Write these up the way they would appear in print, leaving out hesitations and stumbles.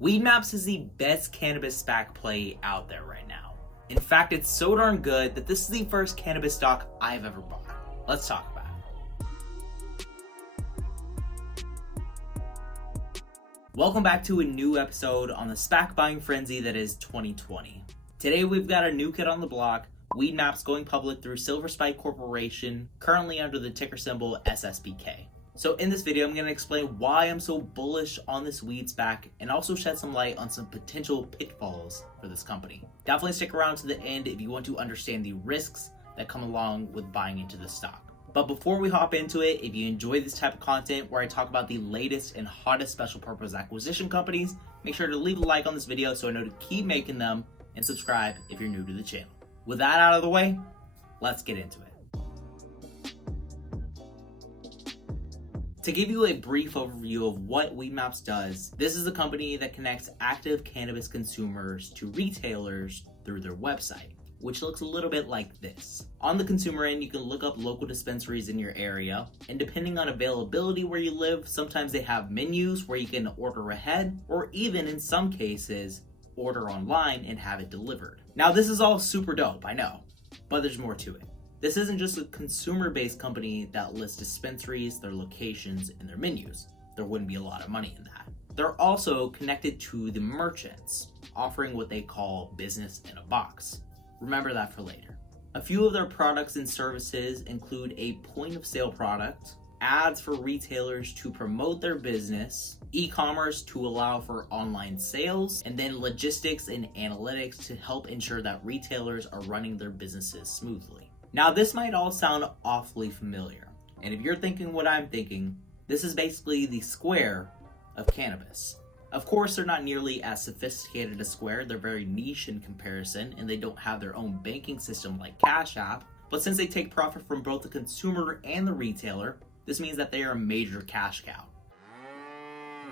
WeedMaps is the best cannabis SPAC play out there right now. In fact, it's so darn good that this is the first cannabis stock I've ever bought. Let's talk about it. Welcome back to a new episode on the SPAC buying frenzy that is 2020. Today we've got a new kid on the block, WeedMaps going public through Silver Spike Corporation, currently under the ticker symbol SSPK. So in this video, I'm going to explain why I'm so bullish on this weed SPAC and also shed some light on some potential pitfalls for this company. Definitely stick around to the end if you want to understand the risks that come along with buying into the stock. But before we hop into it, if you enjoy this type of content where I talk about the latest and hottest special purpose acquisition companies, make sure to leave a like on this video so I know to keep making them, and subscribe if you're new to the channel. With that out of the way, let's get into it. To give you a brief overview of what WeedMaps does, this is a company that connects active cannabis consumers to retailers through their website, which looks a little bit like this. On the consumer end, you can look up local dispensaries in your area, and depending on availability where you live, sometimes they have menus where you can order ahead, or even in some cases, order online and have it delivered. Now, this is all super dope, I know, but there's more to it. This isn't just a consumer-based company that lists dispensaries, their locations, and their menus. There wouldn't be a lot of money in that. They're also connected to the merchants, offering what they call business in a box. Remember that for later. A few of their products and services include a point-of-sale product, ads for retailers to promote their business, e-commerce to allow for online sales, and then logistics and analytics to help ensure that retailers are running their businesses smoothly. Now, this might all sound awfully familiar, and if you're thinking what I'm thinking, this is basically the Square of cannabis. Of course, they're not nearly as sophisticated as Square, they're very niche in comparison, and they don't have their own banking system like Cash App, but since they take profit from both the consumer and the retailer, this means that they are a major cash cow.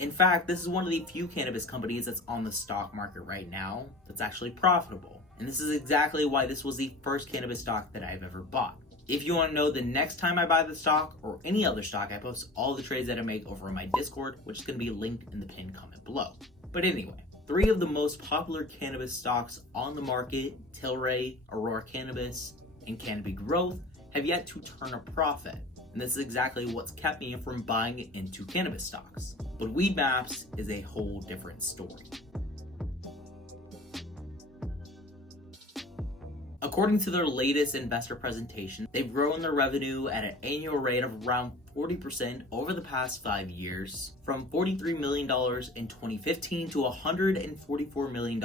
In fact, this is one of the few cannabis companies that's on the stock market right now that's actually profitable. And this is exactly why this was the first cannabis stock that I've ever bought. If you want to know the next time I buy the stock or any other stock, I post all the trades that I make over on my Discord, which is going to be linked in the pinned comment below. But anyway, 3 of the most popular cannabis stocks on the market, Tilray, Aurora Cannabis, and Canopy Growth, have yet to turn a profit. And this is exactly what's kept me from buying into cannabis stocks. But WeedMaps is a whole different story. According to their latest investor presentation, they've grown their revenue at an annual rate of around 40% over the past 5 years, from $43 million in 2015 to $144 million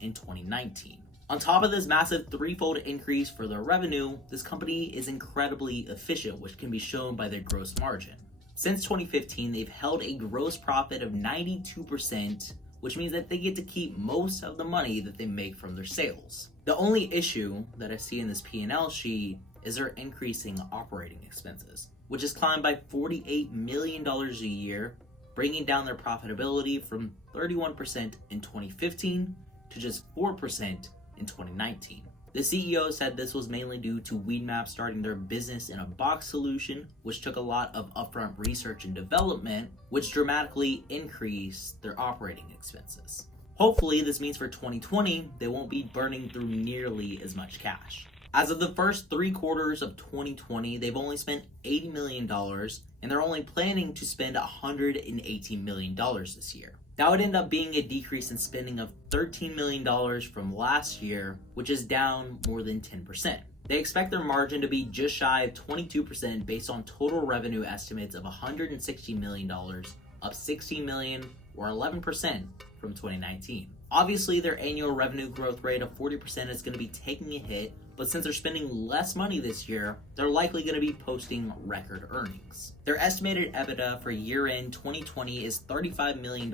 in 2019. On top of this massive 3-fold increase for their revenue, this company is incredibly efficient, which can be shown by their gross margin. Since 2015, they've held a gross profit of 92%, which means that they get to keep most of the money that they make from their sales. The only issue that I see in this P&L sheet is their increasing operating expenses, which has climbed by $48 million a year, bringing down their profitability from 31% in 2015 to just 4% in 2019. The CEO said this was mainly due to WeedMaps starting their business in a box solution, which took a lot of upfront research and development, which dramatically increased their operating expenses. Hopefully, this means for 2020, they won't be burning through nearly as much cash. As of the first 3 quarters of 2020, they've only spent $80 million, and they're only planning to spend $118 million this year. That would end up being a decrease in spending of $13 million from last year, which is down more than 10%. They expect their margin to be just shy of 22% based on total revenue estimates of $160 million, up $16 million or 11% from 2019. Obviously, their annual revenue growth rate of 40% is going to be taking a hit, but since they're spending less money this year, they're likely going to be posting record earnings. Their estimated EBITDA for year-end 2020 is $35 million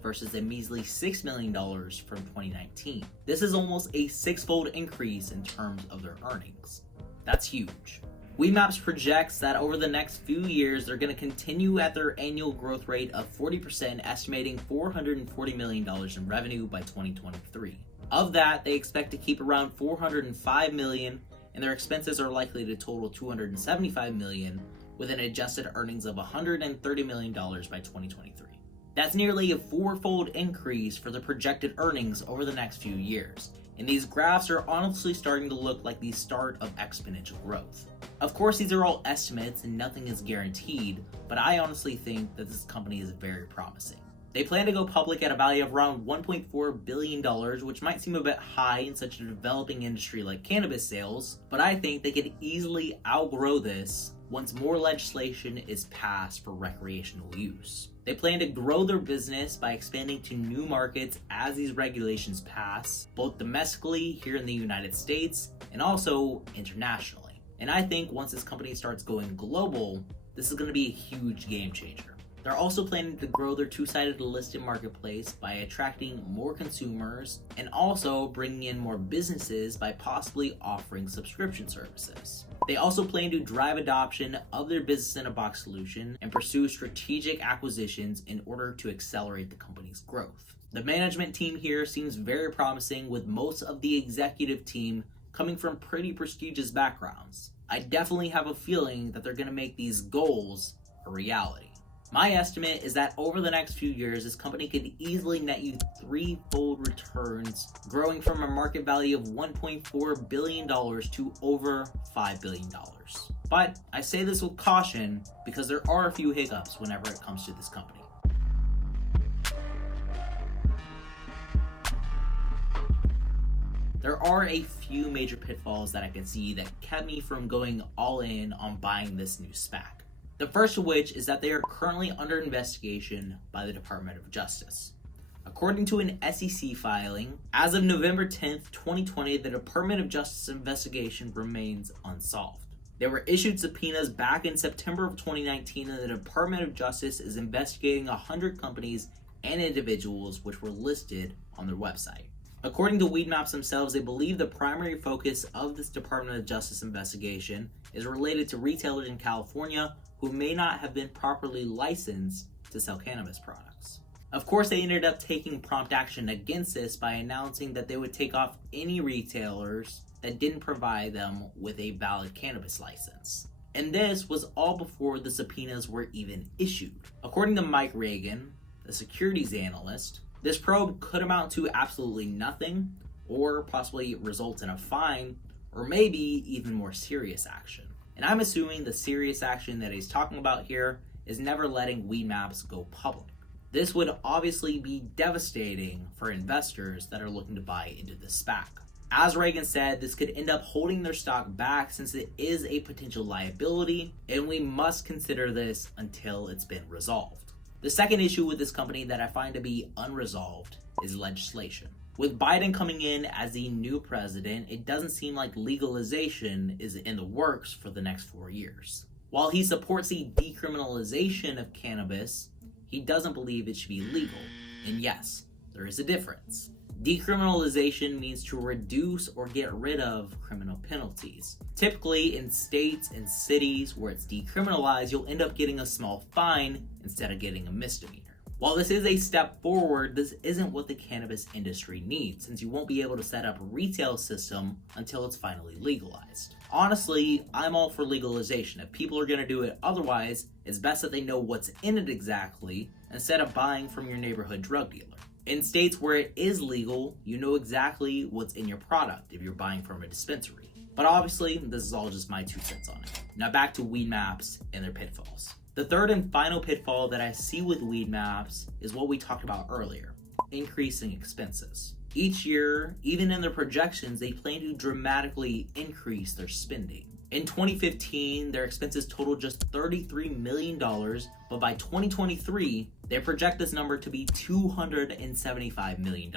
versus a measly $6 million from 2019. This is almost a 6-fold increase in terms of their earnings. That's huge. WeedMaps projects that over the next few years, they're going to continue at their annual growth rate of 40%, estimating $440 million in revenue by 2023. Of that, they expect to keep around $405 million, and their expenses are likely to total $275 million, with an adjusted earnings of $130 million by 2023. That's nearly a fourfold increase for the projected earnings over the next few years. And these graphs are honestly starting to look like the start of exponential growth. Of course, these are all estimates and nothing is guaranteed, but I honestly think that this company is very promising. They plan to go public at a value of around $1.4 billion, which might seem a bit high in such a developing industry like cannabis sales, but I think they could easily outgrow this once more legislation is passed for recreational use. They plan to grow their business by expanding to new markets as these regulations pass, both domestically here in the United States and also internationally. And I think once this company starts going global, this is going to be a huge game changer. They're also planning to grow their two-sided listed marketplace by attracting more consumers and also bringing in more businesses by possibly offering subscription services. They also plan to drive adoption of their business-in-a-box solution and pursue strategic acquisitions in order to accelerate the company's growth. The management team here seems very promising, with most of the executive team coming from pretty prestigious backgrounds. I definitely have a feeling that they're going to make these goals a reality. My estimate is that over the next few years, this company could easily net you threefold returns, growing from a market value of $1.4 billion to over $5 billion. But I say this with caution because there are a few hiccups whenever it comes to this company. There are a few major pitfalls that I can see that kept me from going all in on buying this new SPAC. The first of which is that they are currently under investigation by the Department of Justice. According to an SEC filing, as of November 10th, 2020, the Department of Justice investigation remains unsolved. There were issued subpoenas back in September of 2019, and the Department of Justice is investigating 100 companies and individuals which were listed on their website. According to WeedMaps themselves, they believe the primary focus of this Department of Justice investigation is related to retailers in California who may not have been properly licensed to sell cannabis products. Of course, they ended up taking prompt action against this by announcing that they would take off any retailers that didn't provide them with a valid cannabis license. And this was all before the subpoenas were even issued. According to Mike Reagan, the securities analyst, this probe could amount to absolutely nothing, or possibly result in a fine, or maybe even more serious action. And I'm assuming the serious action that he's talking about here is never letting WeedMaps go public. This would obviously be devastating for investors that are looking to buy into the SPAC. As Reagan said, this could end up holding their stock back since it is a potential liability, and we must consider this until it's been resolved. The second issue with this company that I find to be unresolved is legislation. With Biden coming in as the new president, it doesn't seem like legalization is in the works for the next 4 years. While he supports the decriminalization of cannabis, he doesn't believe it should be legal. And yes, there is a difference. Decriminalization means to reduce or get rid of criminal penalties. Typically, in states and cities where it's decriminalized, you'll end up getting a small fine instead of getting a misdemeanor. While this is a step forward, this isn't what the cannabis industry needs, since you won't be able to set up a retail system until it's finally legalized. Honestly, I'm all for legalization. If people are going to do it otherwise, it's best that they know what's in it exactly, instead of buying from your neighborhood drug dealer. In states where it is legal, you know exactly what's in your product if you're buying from a dispensary. But obviously, this is all just my 2 cents on it. Now back to WeedMaps and their pitfalls. The third and final pitfall that I see with WeedMaps is what we talked about earlier, increasing expenses. Each year, even in their projections, they plan to dramatically increase their spending. In 2015, their expenses totaled just $33 million, but by 2023, they project this number to be $275 million.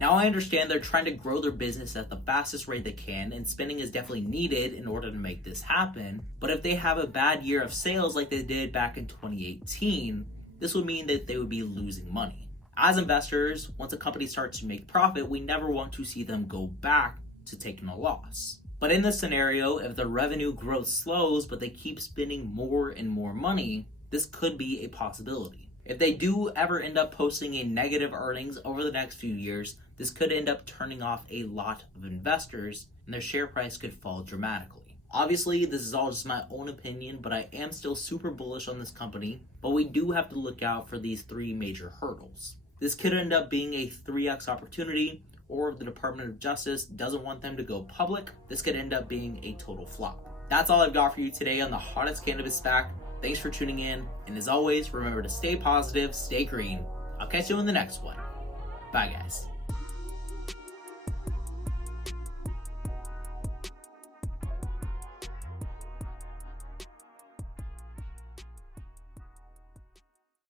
Now, I understand they're trying to grow their business at the fastest rate they can, and spending is definitely needed in order to make this happen. But if they have a bad year of sales like they did back in 2018, this would mean that they would be losing money. As investors, once a company starts to make profit, we never want to see them go back to taking a loss. But in this scenario, if the revenue growth slows but they keep spending more and more money, this could be a possibility. If they do ever end up posting a negative earnings over the next few years, this could end up turning off a lot of investors and their share price could fall dramatically. Obviously, this is all just my own opinion, but I am still super bullish on this company. But we do have to look out for these 3 major hurdles. This could end up being a 3x opportunity, or if the Department of Justice doesn't want them to go public, this could end up being a total flop. That's all I've got for you today on the hottest cannabis SPAC. Thanks for tuning in, and as always, remember to stay positive, stay green. I'll catch you in the next one. Bye, guys.